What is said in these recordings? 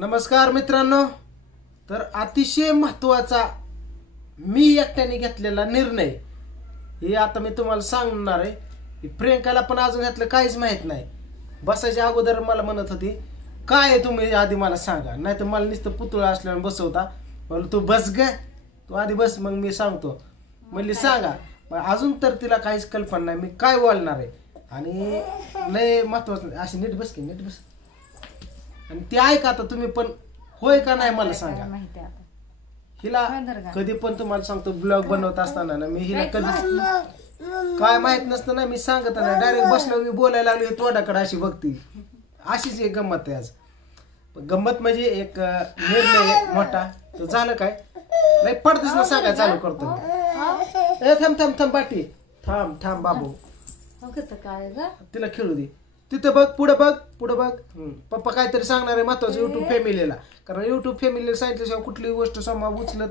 नमस्कार मित्रांनो, तर अतिशय महत्त्वाचा मी एकट्याने घेतलेला निर्णय हे आता मी तुम्हाला सांगणार आहे. प्रियंकाला पण अजून यातलं काहीच माहित नाही. बसायच्या अगोदर मला म्हणत होती काय आहे तुम्ही आधी मला सांगा, नाही तर मला नुसतं पुतळा असल्यावर बसवता. म्हणलं तू बस ग, तू आधी बस मग मी सांगतो. म्हणली सांगा. अजून तर तिला काहीच कल्पना नाही मी काय बोलणार आहे. आणि लय महत्वाचं अशी नीट बस की नीट बस. आणि ते ऐका आता तुम्ही पण होय का नाही मला सांगा. हिला कधी पण तुम्हाला सांगतो ब्लॉग बनवत असताना ना मी हिला कधी काय माहित नसतं ना, मी सांगत नाही डायरेक्ट बसलो मी बोलायला लागलो तोंडाकडे अशी बघती. अशीच एक गंमत आहे आज. गंमत म्हणजे एक निर्णय मोठा तो झालं काय नाही पडतेच ना सांगायला चालू करतो. ए थांब थांब थांब बाटी थांब थांब बाबू तिला खेळू दे. तिथं बघ पुढे बघ पुढे बघ. पप्पा काहीतरी सांगणार आहे महत्वाचं युट्यूब फॅमिलीला. कारण युट्यूब फॅमिलीला सांगितल्याशिवाय कुठली गोष्ट समोर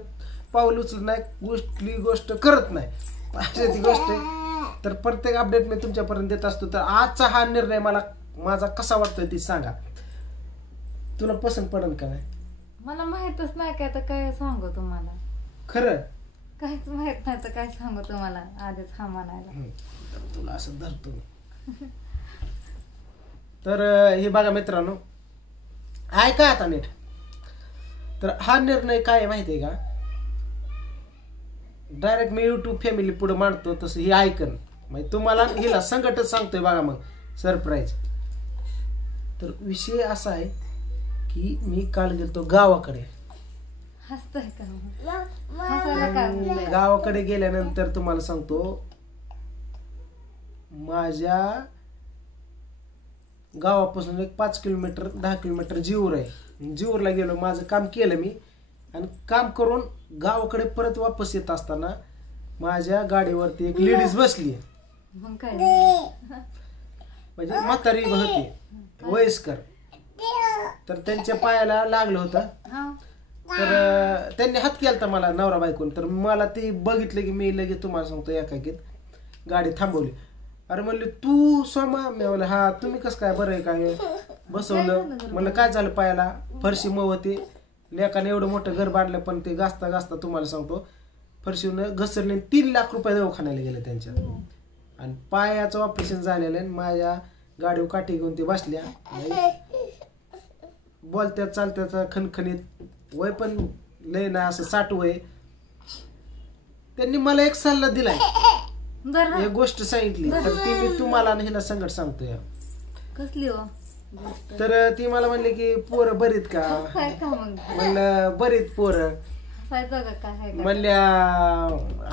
पाऊल उचलत नाही, कुठली गोष्ट करत नाही. अशी ती गोष्ट आहे. तर प्रत्येक अपडेट मी तुमच्यापर्यंत देत असतो. तर आजचा हा निर्णय मला माझा कसा वाटतोय ती सांगा. तुला पसंत पडेल का नाही मला माहितच नाही काय तर काय सांगू तुम्हाला. खरं काहीच माहित नाही तर काय सांगू तुम्हाला आधीच हा म्हणायला. तुला असं धरतो. तर हे बघा मित्रांनो ऐका आता नीट. तर हा निर्णय काय माहिती आहे का, डायरेक्ट मी युट्यूब फॅमिली पुढे मांडतो तसं हे ऐकन म्हणजे तुम्हाला हिला संकटच सांगतोय बघा मग सरप्राईज. तर विषय असा आहे की मी काल गेलतो गावाकडे. हसतोय का गावाकडे गेल्यानंतर तुम्हाला सांगतो माझ्या गावापासून एक 5 किलोमीटर 10 किलोमीटर जीवर आहे. जीवरला गेलो माझं काम केलं मी आणि काम करून गावाकडे परत वापस येत असताना माझ्या गाडीवरती एक लेडीज बसली. म्हणजे म्हातारी होती वयस्कर. तर त्यांच्या पायाला लागलं होतं. तर त्यांनी हात केला मला नवरा बायकोन. तर मला ते बघितलं की मी लगेच तुम्हाला सांगतो एकाकीत गाडी थांबवली. अरे म्हणले तू सोमा. मी म्हणलं हा तुम्ही कसं काय बरं आहे काय बसवलं. म्हणलं काय झालं पायाला फरशी मऊ होती. लेकाने एवढं मोठं घर बांधलं पण ते घासता घासता तुम्हाला सांगतो फरशीनं घसरले 3 लाख रुपये दवाखान्याला गेले त्यांच्या. आणि पायाचं ऑपरेशन झालेलं आहे. माझ्या गाडीवर काठी घेऊन ते बसल्या बोलत्यात चालत्याचा खणखणीत वय पण लय ना असं 60 वय. त्यांनी मला एक सल्ला दिलाय एक गोष्ट सांगितली. तर ती मी तुम्हाला हिला संकट सांगतोय. कसली हो. तर ती मला म्हणले की पोरं बरीत का. म्हणलं बरीत पोरं. म्हणल्या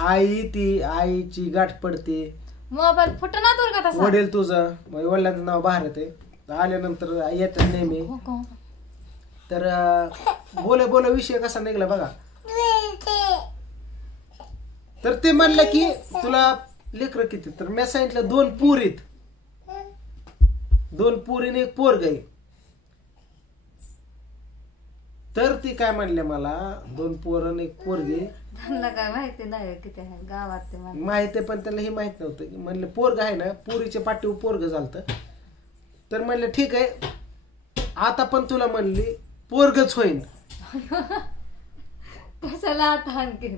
आई ती आईची गाठ पडते. मोबाईल फुट ना दूर का. वडील तुझं वडिलांचं नाव भारत आहे. आल्यानंतर येत नेहमी. तर बोले बोले विषय कसा निघला बघा. तर ते म्हणलं की तुला लेकर किती. तर मी सांगितलं 2 पोरीत 2 पोरीने 1 पोरग आहे. तर ती काय म्हणले मला 2 पोरं 1 पोरगी. त्यांना काय माहिती नाही किती आहे गावात ते माहिती पण त्याला हे माहित नव्हतं की म्हणलं पोरग आहे ना पोरीच्या पाठीवर पोरग झालत. तर म्हणलं ठीक आहे आता पण तुला म्हणली पोरगच होईन. कशाला आता आणखी.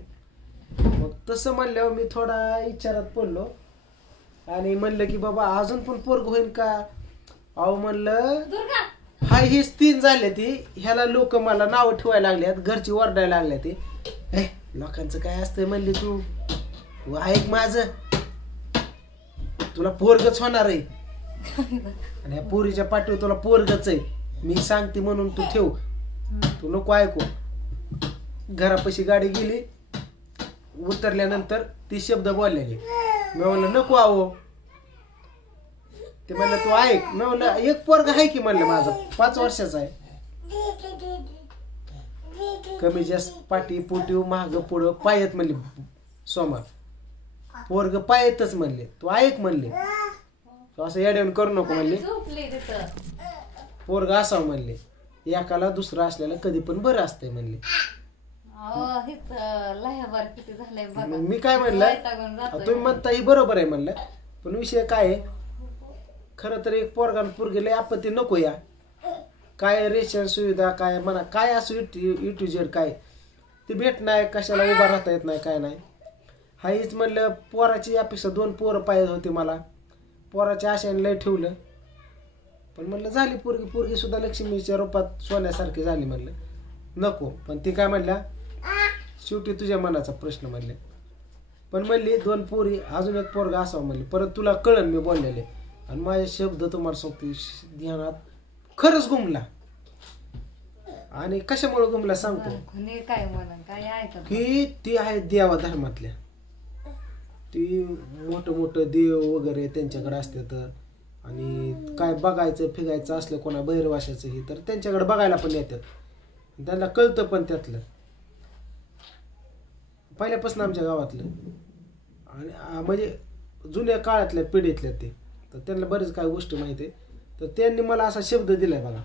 मग तसं म्हणल्यावर मी थोडा विचारात पडलो आणि म्हणलं की बाबा अजून पण पोरग होईल का. अहो म्हणलं हाय हीच 3 झाले ती. ह्याला लोक मला नाव ठेवायला लागल्यात घरची ओरडायला लागल्या ती. लोकांचं काय असतंय म्हणली तू ऐक माझं तुला पोरगच होणार आहे. आणि ह्या पोरीच्या पाठीवर तुला पोरगच आहे मी सांगते म्हणून तू ठेव तू नको ऐकू. घरापाशी गाडी गेली. उतरल्यानंतर ती शब्द बोललेली. मी म्हणलं नको आहो. ते म्हणलं तू ऐक. मी म्हणलं 1 पोरग आहे की म्हणलं माझं 5 वर्षाचा आहे. कमी जास्त पाठी पोटी महाग पुढं पायत म्हणले सोमा. पोरग पायतच म्हणले तू ऐक म्हणले. तू असं येड्यावून करू नको म्हणले. पोरग असावं म्हणले. एकाला दुसरं असल्याला कधी पण बरं असतंय म्हणले. मी काय म्हणलं तुम्ही म्हणता ही बरोबर आहे म्हणलं. पण विषय काय आहे खरं तर एक पोरगा पोरगी लय आपत्ती नको या. काय रेशन सुविधा काय म्हणा काय असो इटूजेड काय ते भेट नाही, कशाला उभा राहता येत नाही काय नाही. हाईच म्हणलं पोराची अपेक्षा 2 पोरं पाहिजे होते मला. पोराच्या आशेने लय ठेवलं पण म्हणलं झाली पोरगी सुद्धा लक्ष्मीच्या रूपात सोन्यासारखी झाली. म्हणलं नको पण ती काय म्हणल्या शेवटी तुझ्या मनाचा प्रश्न म्हणले. पण म्हणली 2 पोरी अजून एक पोरगा असावं म्हणले. परत तुला कळन मी बोललेले आणि माझे शब्द तुम्हाला सांगतो ध्यानात खरंच घुमला. आणि कशामुळे घुमला सांगतो की ती आहे देवा धर्मातल्या. ती मोठं देव वगैरे त्यांच्याकडे असतात आणि काय बघायचं फिगायचं असलं कोणा बहिरवाशाचं ही तर त्यांच्याकडे बघायला पण येतात. त्यांना कळतं पण त्यातलं पहिल्यापासून आमच्या गावातलं आणि म्हणजे जुन्या काळातल्या पिढीतल्या ते तर त्यांना बरेच काय गोष्टी माहिती आहे. तर त्यांनी मला असा शब्द दिलाय बघा.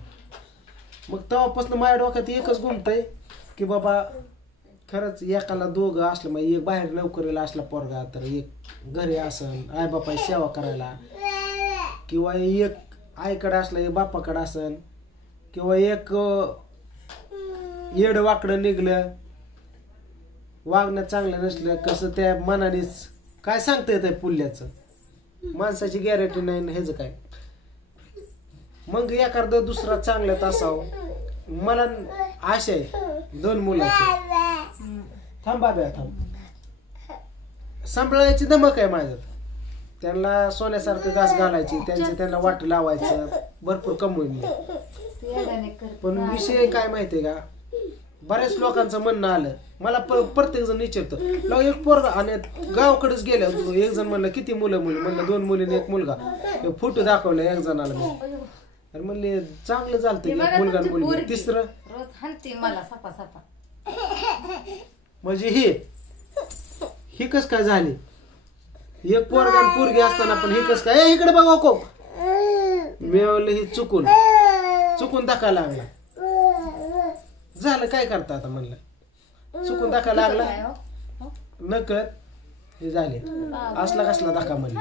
मग तेव्हापासून माझ्या डोक्यात एकच घुमतंय की बाबा खरंच एकाला 2 असलं मग एक बाहेर नोकरीला असला पोरगा तर एक घरी असन आई बापाची सेवा करायला किंवा एक आईकडे असलं एक बापाकडे असन किंवा एक येड वाकडं निघलं वागणं चांगलं नसलं कसं त्या मनानेच काय सांगता येत पुल्ल्याचं माणसाची गॅरंटी नाही ना ह्याचं काय. मग एखादा दुसरा चांगल्यात असावं. मला आशा आहे 2 मुलाची. थांब बाब्या थांब. सांभाळायची धमक आहे माझ्यात. त्यांना सोन्यासारखं घास घालायची त्यांना वाट लावायचं भरपूर कमवून. पण विषय काय माहितीये का बऱ्याच लोकांचं म्हणणं आलं मला प्रत्येक जण विचारतो एक पोरगा आणि गावाकडेच गेल्या एक जण म्हणलं किती मुलं म्हणलं 2 मुली 1 मुलगा. एक फोटो दाखवला एक जणाला मी अरे म्हणले चांगलं चालतं एक मुलगा आणि मुलगी. तिसरं म्हणजे ही कस काय झाली एक पोरगा आणि पोरगी असताना पण ही कस काय इकडे बघा को मी म्हणलं ही चुकून दाखवायला लागला. झालं काय करता आता म्हणलं चुकून दाखवायला लागला नकळत हे झाले असला कसला दाखा म्हणलं.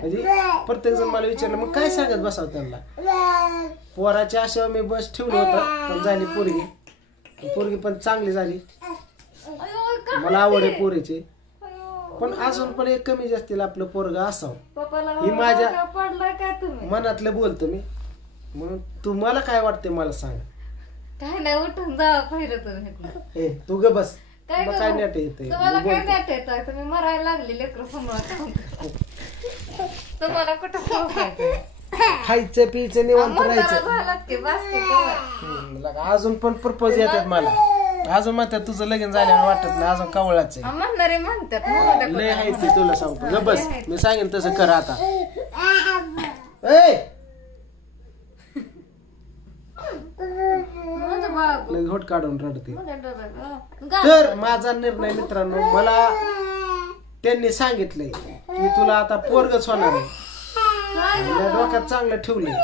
म्हणजे प्रत्येक जण मला विचारलं मग काय सांगत बसावं त्यांना. पोराच्या आशेवर मी बस ठेवलं होतं पण झाली पोरगी पण चांगली झाली. मला आवड आहे पोरीची पण अजून पण एक कमी जास्तीला आपलं पोरगा असावं ही माझ्या मनातलं बोलतो मी. म्हणून तुम्हाला काय वाटते मला सांग. काय नाही उठून जावं पाहिजे तू ग बस काय नेट येत तुम्हाला काय नेट येत तुम्ही मरायला लागले लेकरं सांभाळत तुम्हाला कुठं खायचं पियचं निवांत राहायचं. झालात अजून पण प्रपोज येतात मला अजून म्हणतात तुझं लगीन झाल्यानं वाटत नाही अजून कवळाच म्हणणारे म्हणतात लय आहे ते तुला सांगतो ग बस मी सांगेन तसं कर आता. घोट काढून रडते. तर माझा निर्णय मित्रांनो मला त्यांनी सांगितलंय की तुला आता पोरगच होणार आहे. डोक्यात चांगलं ठेवलंय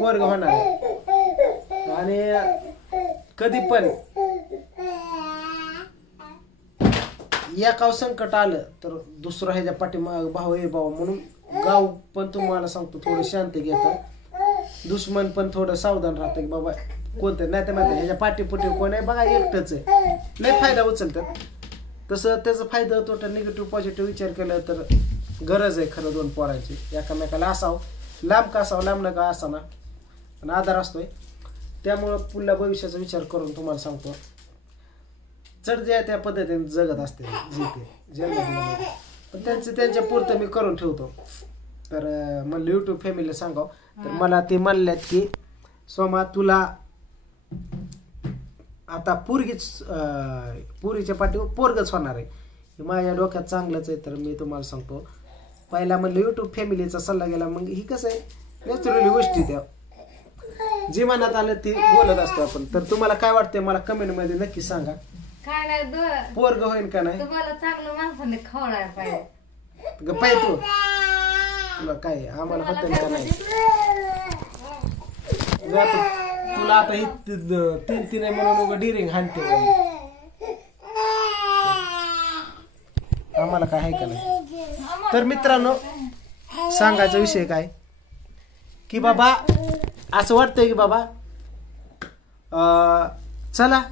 पोरग होणार आहे आणि कधी पण एकाव संकट आलं तर दुसरं ह्याच्या पाठीमाग भाऊ म्हणून गाव पण तुम्हाला सांगतो थोडं शांती घेतं. दुश्मन पण थोडं सावधान राहतं की बाबा कोणतं नाही तर माहिती ह्याच्या पाठीपुटी कोण आहे बघा एकटंच आहे लय फायदा उचलतात. तसं त्याचा फायदा तोटा निगेटिव्ह पॉझिटिव्ह विचार केला तर गरज आहे खरं 2 पोरांची. एकामेकाला असावं लांब का असावं लांब नका असाना पण आधार असतोय. त्यामुळं पुढल्या भविष्याचा विचार करून तुम्हाला सांगतो चढ जे त्या पद्धतीने जगत असते जगत पण त्यांच्या पुरतं मी करून ठेवतो. तर मला यूट्यूब फॅमिलीला सांगावं तर मला ते म्हणल्यात की सोमा तुला आता पुरीच्या पाठी पोरगच होणार आहे माझ्या डोक्यात चांगलंच आहे. तर मी तुम्हाला सांगतो पहिला म्हणलं यूट्यूब फॅमिलीचा सल्ला गेला मग ही कसं आहे नॅचरली गोष्टी त्या जी मनात आलं ती बोलत असतो आपण. तर तुम्हाला काय वाटतंय मला कमेंट मध्ये नक्की सांगा. काय नाही पोरग होईल का नाही तुम्हाला चांगलं माणसाने खवळायला पाहिजे गप्पा तू तुला काय आम्हाला होतं का नाही तुला आता ही 3 आहे म्हणून डिरिंग हाणते आम्हाला काय आहे का नाही. तर मित्रांनो सांगायचा विषय काय की बाबा असं वाटतंय की बाबा चला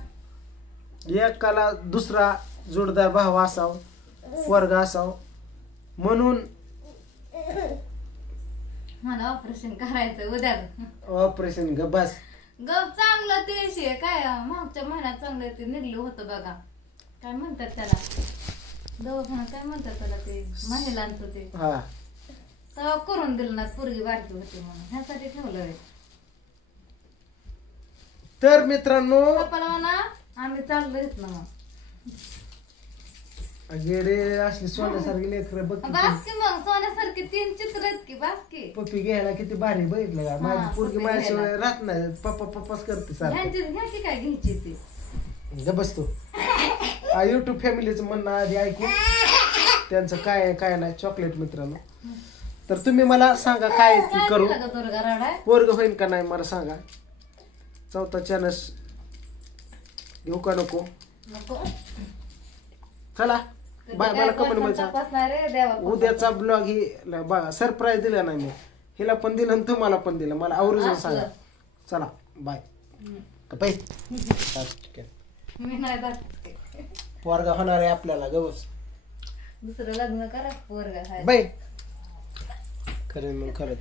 एकाला दुसरा जोडदार भाव असावं, वर्ग असावं म्हणून मला ऑपरेशन करायचं उद्या. ऑपरेशन ग बस. गप चांगलं ते शे काय मागच्या महिन्यात चांगलं ते निघलं होतं बघा. काय म्हणतात त्याला दवाखाना काय म्हणतात त्याला ते महिलांचं ते हा तेव्हा करून दिलं ना पोरगी बारकी होती म्हणून ह्यासाठी ठेवलंय. तर मित्रांनो पप्पाला म्हणा आम्ही चाललो येत ना मग गेडे असली सोन्यासारखी लेकर बघ की. बासकी मग सोन्यासारखी 3 चित्र आहेत की बासकी. पप्पी घ्यायला किती भारी बघितलं का. माझी पोरगी माझ्याशिवाय राहत नाही. पप्पा पप्पाच करते सारखं. ह्याची काय घ्यायची ती बसतो युट्यूब फॅमिलीचं म्हणणं आधी ऐकून त्यांचं काय आहे काय नाही. चॉकलेट मित्रांनो तर तुम्ही मला सांगा काय ती करू वर्ग होईल का नाही मला सांगा. 4था चान्स घेऊ का नको. चला बाय. मला कमेंट मध्ये उद्याचा ब्लॉग ही बघा सरप्राईज दिला नाही मी. हिला पण दिलं आणि तुम्हाला पण दिलं. मला ओरिजिनल सांगा. चला बाय. पोरगा होणार आहे आपल्याला गवस. दुसरं लग्न करा पोरगा बाय. खरं मग खरं